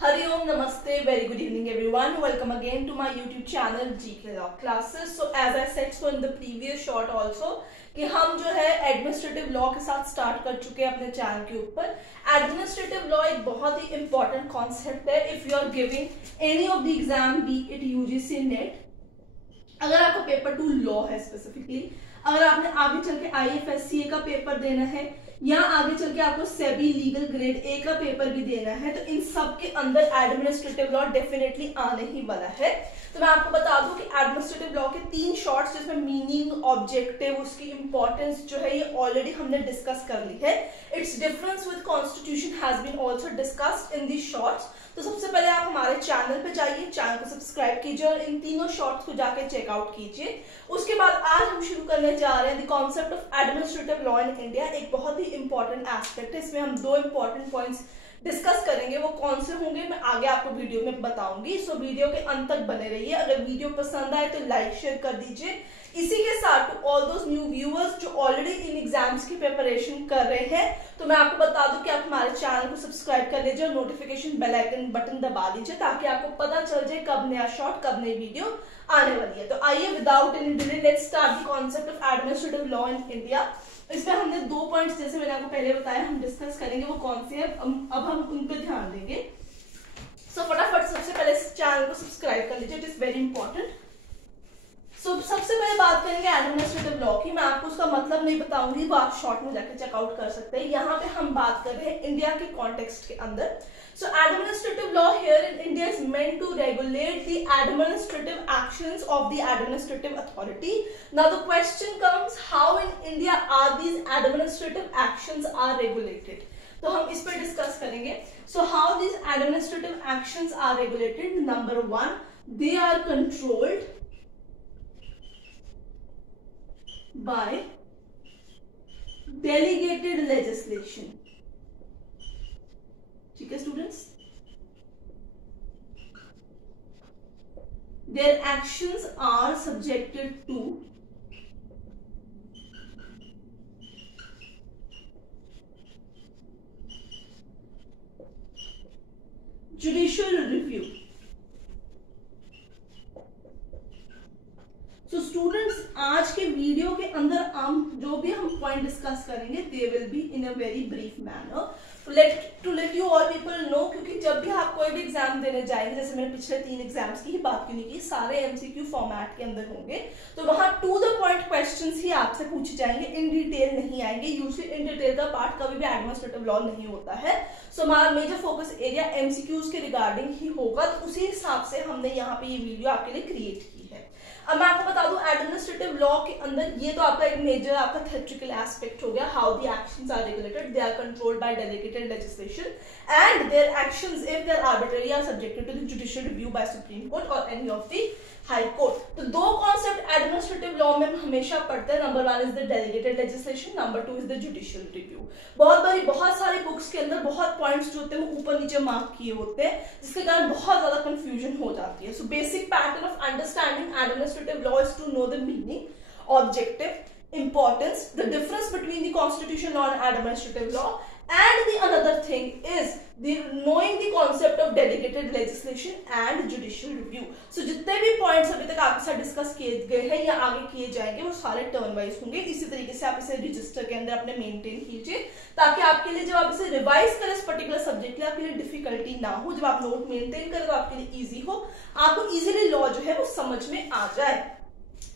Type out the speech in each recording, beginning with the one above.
Hari Om, Namaste, very good evening everyone. Welcome again to my YouTube channel GK Law Classes. So as I said so in the previous short also कि हम जो है administrative law के साथ start कर चुके हैं अपने चैनल के ऊपर। एडमिनिस्ट्रेटिव लॉ एक बहुत ही इंपॉर्टेंट कॉन्सेप्ट है if you are giving any of the exam be it UGC NET. अगर आपका पेपर 2 लॉ है स्पेसिफिकली, अगर आपने आगे चल के IFSCA का पेपर देना है या आगे चल के आपको सेबी लीगल ग्रेड ए का पेपर भी देना है, तो इन सब के अंदर एडमिनिस्ट्रेटिव लॉ डेफिनेटली आने ही वाला है। तो मैं आपको बता दूं कि एडमिनिस्ट्रेटिव लॉ के 3 शॉर्ट्स जिसमें मीनिंग, ऑब्जेक्टिव, उसकी इंपॉर्टेंस जो है ये ऑलरेडी हमने डिस्कस कर ली है। Its difference with constitution has been also discussed in these shorts. तो सबसे पहले आप हमारे चैनल पे जाइए, चैनल को सब्सक्राइब कीजिए और इन तीनों शॉर्ट्स को जाके चेकआउट कीजिए। उसके बाद आज हम शुरू करने जा रहे हैं the concept of administrative law in India. एक बहुत ही इंपॉर्टेंट एस्पेक्ट है, इसमें हम 2 इंपॉर्टेंट पॉइंट्स डिस्कस करेंगे। वो कौन से होंगे मैं आगे आपको वीडियो में बताऊंगी, सो वीडियो के अंत तक बने रहिए। अगर वीडियो पसंद आए तो लाइक शेयर कर दीजिए। इसी के साथ to all those new viewers जो ऑलरेडी इन एग्जाम्स की प्रिपरेशन कर रहे हैं, तो मैं आपको बता दूं कि आप हमारे चैनल को सब्सक्राइब कर लीजिए और नोटिफिकेशन बेल आइकन बटन दबा दीजिए ताकि आपको पता चल जाए कब नया शॉर्ट, कब नई वीडियो आने वाली है। तो आइए without any delay let's start the concept of administrative law in India. इसमें हमने 2 पॉइंट्स जैसे मैंने आपको पहले बताया हम डिस्कस करेंगे, वो कौन से हैं अब हम उन पर ध्यान देंगे। सो फटाफट सबसे पहले इस चैनल को सब्सक्राइब कर लीजिए, इट इज वेरी इंपॉर्टेंट। सबसे पहले बात करेंगे एडमिनिस्ट्रेटिव लॉ की। मैं आपको उसका मतलब नहीं बताऊंगी, वो आप शॉर्ट में जाकर चेकआउट कर सकते हैं। यहाँ पे हम बात कर रहे हैं इंडिया के कॉन्टेक्स्ट के अंदर। So administrative law here in India is meant to regulate the administrative actions of the administrative authority. Now the question comes, how in India are these administrative actions are regulated? तो हम इस पर discuss करेंगे। So how these administrative actions are regulated? Number 1, they are controlled by delegated legislation. ठीक है students, their actions are subjected to judicial review. So students, आज के video के अंदर हम जो भी हम पॉइंट डिस्कस करेंगे they will be in a very brief manner to let you all people know, क्योंकि जब भी आप कोई भी एग्जाम देने जाएंगे, जैसे मैंने पिछले 3 एग्जाम्स की ही बात क्यों नहीं की, सारे MCQ फॉर्मेट के अंदर होंगे, तो वहां टू द पॉइंट क्वेश्चंस ही आपसे पूछे जाएंगे, इन डिटेल नहीं आएंगे। यूजुअली इन डिटेल का पार्ट कभी भी एडमिनिस्ट्रेटिव लॉ नहीं होता है। सो हमारा मेजर फोकस एरिया MCQs के रिगार्डिंग ही होगा, तो उसी हिसाब से हमने यहाँ पे ये वीडियो आपके लिए क्रिएट की है। अब मैं आपको बता दूं एडमिनिस्ट्रेटिव लॉ के अंदर ये तो आपका एक मेजर आपका थ्योरेटिकल एस्पेक्ट हो गया, how the actions are regulated, they are controlled by delegated legislation and their actions if they are arbitrary are subjected to the judicial review by Supreme Court और any of the High Court. तो 2 concept administrative law में हम हमेशा पढ़ते हैं। Number 1 is the delegated legislation, number 2 is the judicial review. बहुत सारी books के अंदर बहुत पॉइंट्स जो होते हैं वो ऊपर नीचे मार्क किए होते हैं, जिसके कारण बहुत ज्यादा कंफ्यूजन हो जाती है। So basic pattern of understanding administrative law is to know the meaning, objective, importance, the difference between the constitutional law and administrative law, and the another thing is the knowing the concept of delegated legislation and judicial review. So जितने भी points अभी तक आपके साथ discuss किए गए हैं या आगे किए जाएंगे वो सारे टर्न वाइज होंगे। इसी तरीके से आप इसे रजिस्टर के अंदर अपने मेंटेन कीजिए ताकि आपके लिए जब आप इसे रिवाइज करें इस पर्टिकुलर सब्जेक्ट के लिए आपके लिए डिफिकल्टी ना हो। जब आप नोट मेंटेन करें तो आपके लिए इजी हो, आपको इजीली लॉ जो है वो समझ में आ जाए।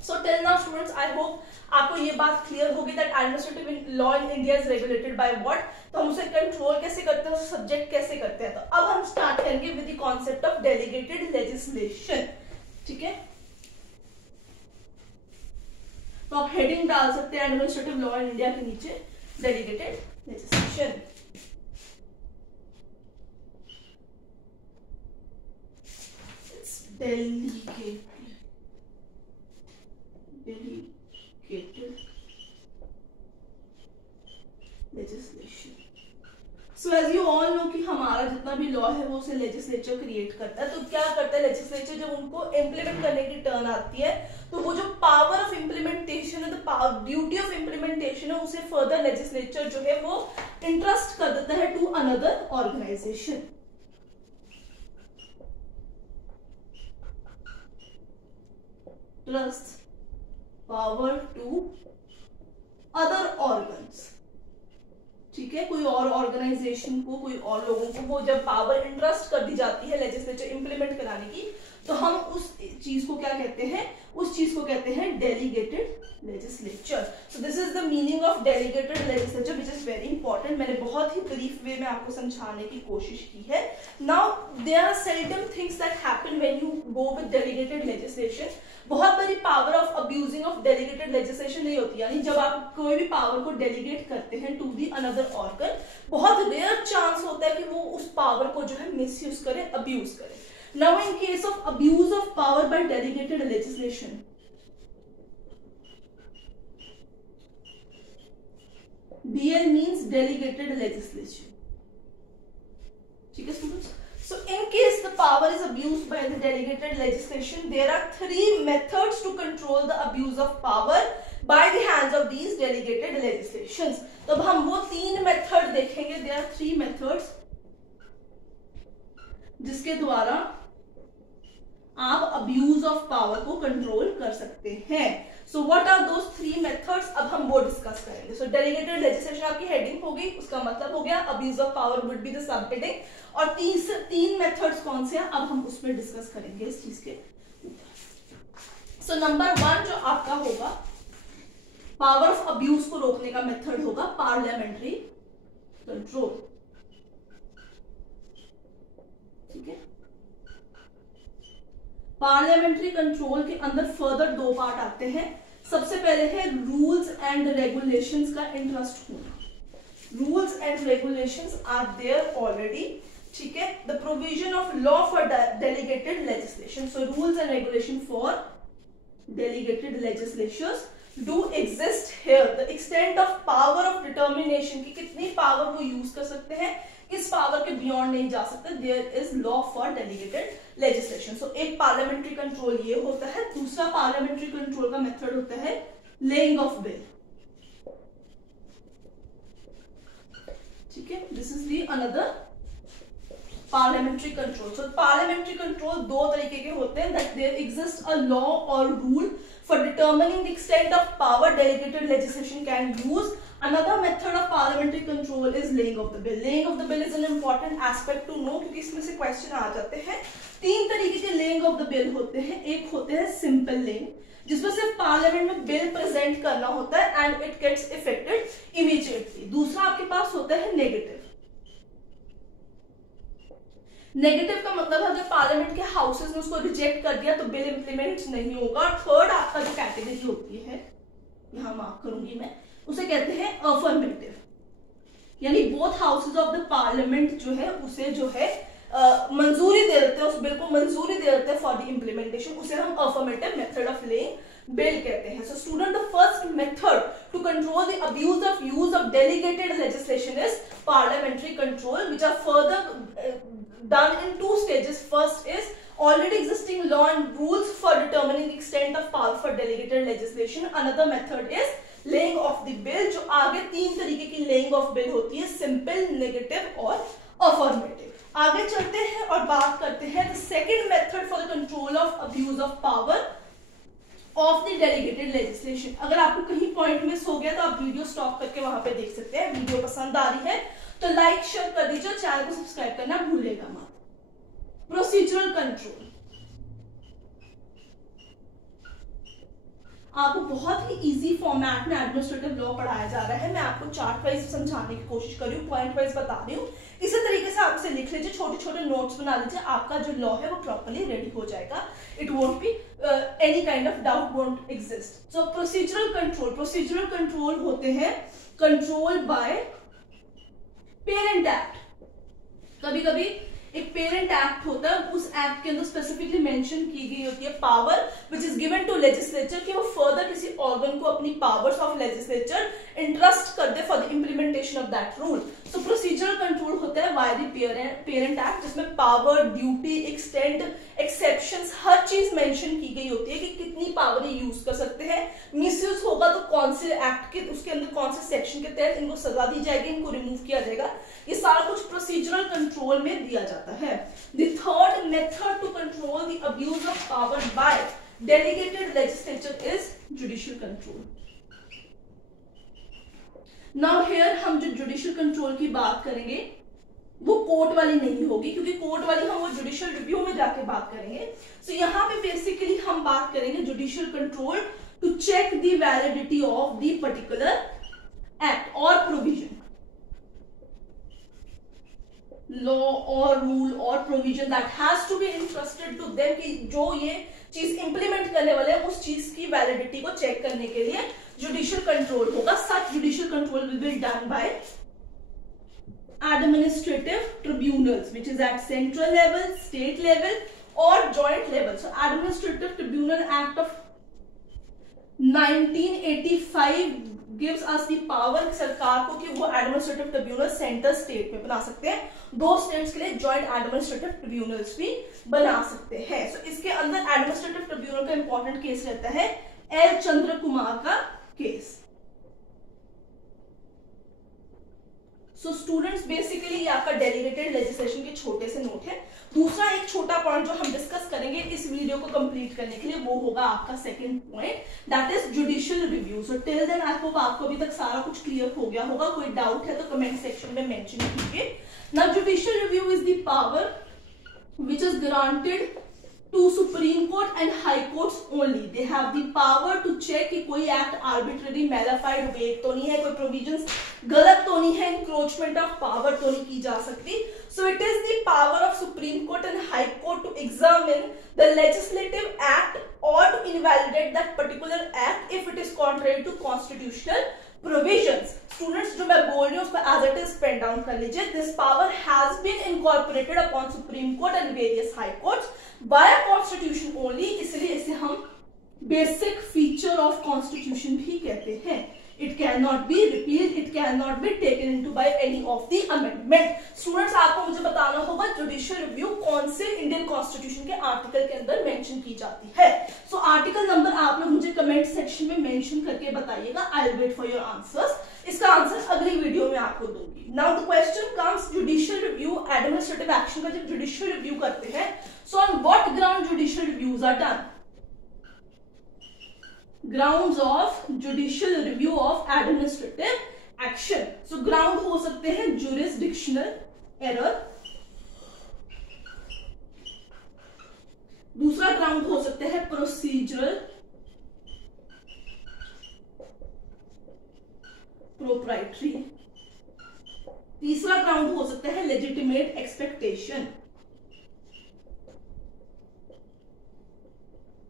So till now students, I hope आपको ये बात क्लियर होगी that administrative law in India is regulated by what, तो हम उसे कंट्रोल कैसे करते हैं, सब्जेक्ट कैसे करते हैं। तो अब हम स्टार्ट करेंगे with the concept of delegated legislation. ठीक है, तो आप हेडिंग डाल सकते हैं एडमिनिस्ट्रेटिव लॉ इन इंडिया के नीचे delegated legislation. Delegated legislation. So as you all know कि हमारा जितना भी लॉ है वो उसे लेजिस्लेचर क्रिएट करता है। तो क्या करता है लेजिस्लेचर, जब उनको इम्प्लीमेंट करने की टर्न आती है तो वो जो पावर ऑफ इम्प्लीमेंटेशन है, द ड्यूटी ऑफ इम्प्लीमेंटेशन है, उसे फर्दर लेजिस्लेचर जो है वो इंट्रस्ट कर देता है to another organization. Trust power to other organs. ठीक है, कोई और ऑर्गेनाइजेशन को, कोई और लोगों को वो जब पावर इंट्रस्ट कर दी जाती है लेजिस्लेचर इंप्लीमेंट कराने की, तो हम उस चीज को क्या कहते हैं, उस चीज को कहते हैं delegated legislature. So this is the meaning of delegated legislature which is very important. मैंने बहुत ही ब्रीफ वे में आपको समझाने की कोशिश की है। Now there are seldom things that happen when you go with delegated legislation. बहुत बड़ी power of abusing of delegated legislation नहीं होती, यानी जब आप कोई भी पावर को डेलीगेट करते हैं टू दी अनदर ऑर्गन, बहुत रेयर चांस होता है कि वो उस पावर को जो है मिसयूज करे, अब्यूज करे। Now in case of abuse of power by delegated legislation, DL means delegated legislation. ठीक है students? So in case the power is abused by the delegated legislation, there are 3 methods to control the abuse of power by the hands of these delegated legislations. तो अब हम वो 3 method देखेंगे। There are 3 methods जिसके द्वारा आप abuse of power को control कर सकते हैं। So what are those 3 methods, अब हम वो डिस्कस करेंगे। सो डेलीगेटेड लेजिस्लेशन आपकी हेडिंग हो गई, उसका मतलब हो गया abuse of power would be the sub heading. और 3 मेथड्स कौन से हैं, अब हम उसमें डिस्कस करेंगे इस चीज के ऊपर। सो नंबर 1 जो आपका होगा पावर ऑफ अब्यूज को रोकने का मेथड होगा पार्लियामेंट्री कंट्रोल। ठीक है, पार्लियामेंट्री कंट्रोल के अंदर फर्दर 2 पार्ट आते हैं। सबसे पहले है रूल्स एंड रेगुलेशंस का इंटरेस्ट होना। Rules and regulations are there already. ठीक है, the provision of law for delegated legislation. So rules and regulation for delegated legislations do exist here. The extent of power of determination की कितनी power वो use कर सकते हैं, इस power के बियॉन्ड नहीं जा सकते। There is law for delegated legislation. So एक पार्लियामेंट्री कंट्रोल ये होता है। दूसरा पार्लियामेंट्री कंट्रोल का मेथड होता है लेइंग ऑफ बिल। ठीक है, this is the another parliamentary control. So parliamentary control 2 तरीके के होते हैं, that there exist a law और rule for determining the extent of power delegated legislation can use. Another method of parliamentary control is laying of the bill. Laying of the bill is an important aspect to know, क्योंकि इसमें से question आ जाते हैं। 3 तरीके के laying of the bill होते हैं। एक होते हैं सिंपल laying, जिसमें सिर्फ पार्लियामेंट में बिल प्रेजेंट करना होता है and it gets effected immediately. दूसरा आपके पास होता है नेगेटिव। नेगेटिव का मतलब है अगर पार्लियामेंट के हाउसेस ने उसको रिजेक्ट कर दिया तो बिल इंप्लीमेंट नहीं होगा। और थर्ड आपका जो कैटेगरी होती है, यहां मार्क करूंगी मैं, उसे कहते हैं अफर्मेटिव, यानी both houses of the parliament जो है उसे जो है मंजूरी दे देते हैं, उस बिल को मंजूरी दे देते हैं फॉर द इम्प्लीमेंटेशन। उसे हम affirmative method of laying bill कहते हैं। So student, the first method to control the abuse of use of delegated legislation is parliamentary control, which are further done in 2 stages. First is already existing law and rules for determining the extent of power for delegated legislation. Another method is laying of the bill, जो आगे 3 तरीके की laying of bill होती है, simple, negative और affirmative। आगे चलते हैं और बात करते हैं the second method for the control of abuse of power of the delegated legislation। अगर आपको कहीं पॉइंट मिस हो गया तो आप वीडियो स्टॉप करके वहां पे देख सकते हैं। वीडियो पसंद आ रही है तो लाइक शेयर कर दीजिए, चैनल को सब्सक्राइब करना भूलेगा मत। प्रोसीजरल कंट्रोल आपको बहुत ही इजी फॉर्मेट में एडमिनिस्ट्रेटिव लॉ पढ़ाया जा रहा है। मैं आपको चार्ट वाइज समझाने की कोशिश कर रही हूँ, पॉइंट वाइज बता रही हूँ। इसी तरीके से आप इसे लिख लीजिए, छोटे छोटे नोट्स बना लीजिए, आपका जो लॉ है वो प्रॉपर्ली रेडी हो जाएगा। It won't be any kind of doubt won't exist. So procedural control, procedural control होते हैं कंट्रोल बाय पेरेंट एक्ट। कभी कभी एक पेरेंट एक्ट होता है, उस एक्ट के अंदर स्पेसिफिकली मेंशन की गई होती है power which is given to legislature कि वो फर्दर किसी ऑर्गन को अपनी पावर्स ऑफ लेजिस्लेचर इंट्रस्ट कर दे for the implementation of that rule. So procedural control होता है वाई द पेरेंट एक्ट, जिसमें पावर, ड्यूटी, एक्सटेंट, एक्सेप्शंस, हर चीज मेंशन की गई होती है कि कितनी पावर ये यूज कर सकते हैं। मिसयूज होगा तो कौन से एक्ट के, उसके अंदर कौन से सेक्शन के तहत इनको सजा दी जाएगी, इनको रिमूव किया जाएगा, ये सारा कुछ प्रोसीजरल कंट्रोल में दिया जाता है। The third method to control the abuse of power by Delegated legislature is judicial control. Now here हम जो जुडिशियल कंट्रोल की बात करेंगे वो कोर्ट वाली नहीं होगी, क्योंकि कोर्ट वाली हम वो जुडिशियल रिव्यू में जाके बात करेंगे। सो यहाँ पे बेसिकली हम बात करेंगे judicial control to check the validity of the particular act और प्रोविजन, लॉ और रूल और provision that has to be interested to them, कि जो ये चीज इंप्लीमेंट करने वाले हैं उस चीज की वैलिडिटी को चेक करने के लिए जुडिशियल कंट्रोल होगा। Such judicial control will be done by administrative tribunals which is at central level, state level और joint level. So administrative tribunal act of 1985 gives us the power सरकार को कि वो एडमिनिस्ट्रेटिव ट्रिब्यूनल सेंटर स्टेट में बना सकते हैं। 2 states के लिए जॉइंट एडमिनिस्ट्रेटिव ट्रिब्यूनल्स भी बना सकते हैं। सो इसके अंदर एडमिनिस्ट्रेटिव ट्रिब्यूनल का इंपॉर्टेंट केस रहता है एल चंद्र कुमार का केस। सो स्टूडेंट्स बेसिकली ये आपका डेलीगेटेड लेजिस्लेशन के छोटे से नोट है। दूसरा एक छोटा पॉइंट जो हम डिस्कस करेंगे इस वीडियो को कंप्लीट करने के लिए वो होगा आपका second point, that is judicial review. So till then I hope आपको अभी तक सारा कुछ क्लियर हो गया होगा। कोई डाउट है तो कमेंट सेक्शन में मेंशन कीजिए। Now judicial review is the power which is granted to Supreme Court and High Courts only. They have the power to check कि कोई एक्ट arbitrary, malified, vague तो नहीं है, कोई provisions गलत तो नहीं है, encroachment of power तो नहीं की जा सकती। So it is the power of Supreme Court and High Court to examine the legislative act or to invalidate that particular act if it is contrary to constitutional provisions. Students जो मैं बोल रही हूँ उसको as it is pen down कर लीजिए। This power has been incorporated upon Supreme Court and various High Courts by a Constitution only, इसलिए इसे हम बेसिक फीचर ऑफ कॉन्स्टिट्यूशन भी कहते हैं। It cannot be repealed, it cannot be taken into by any of the amendment. Students आपको मुझे बताना होगा जुडिशियल रिव्यू कौन से इंडियन कॉन्स्टिट्यूशन के आर्टिकल के अंदर मेंशन की जाती है। सो आर्टिकल नंबर आप लोग मुझे कमेंट सेक्शन में मेंशन करके बताइएगा। I will wait for your answers. इसका आंसर अगली वीडियो में आपको दूंगी। Now the question comes judicial review administrative action का जब जुडिशियल रिव्यू करते हैं, so on what ground judicial reviews are done? Grounds of judicial review of administrative action. So ground हो सकते हैं jurisdictional error, दूसरा ग्राउंड हो सकते हैं procedural proprietary, तीसरा ग्राउंड हो सकता है legitimate expectation।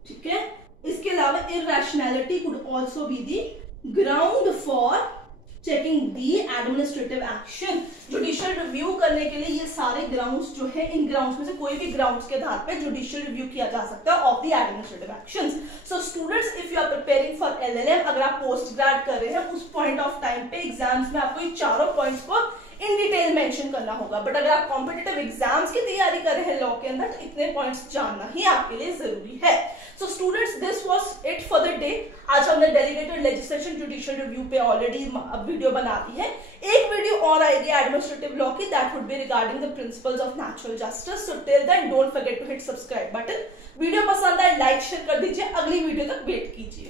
ठीक है, इसके अलावा irrationality could also be the ground for checking the administrative action। Judicial review करने के लिए ये सारे ग्राउंड्स जो है, इन ग्राउंड्स में से कोई भी ग्राउंड्स के आधार पे जुडिशियल रिव्यू किया जा सकता है of the administrative actions. So students if you are preparing for LLM, अगर आप पोस्ट ग्रेड कर रहे हैं उस पॉइंट ऑफ टाइम पे एग्जाम्स में आपको इन चारों पॉइंट्स को इन डिटेल मेंशन करना होगा। बट अगर आप कॉम्पिटिटिव एग्जाम्स की तैयारी कर रहे हैं लॉ के अंदर तो इतने पॉइंट्स जानना ही आपके लिए जरूरी है। So students this was it for the day. आज हमने डेलीगेटेड लेजिस्लेशन जुडिशियल रिव्यू पे ऑलरेडी वीडियो बना दी है। एक वीडियो और आएगी एडमिनिस्ट्रेटिव लॉ की, that would be regarding the principles of natural justice. So till then don't forget to hit subscribe button. Video पसंद आए लाइक शेयर कर दीजिए। अगली वीडियो तक वेट कीजिए।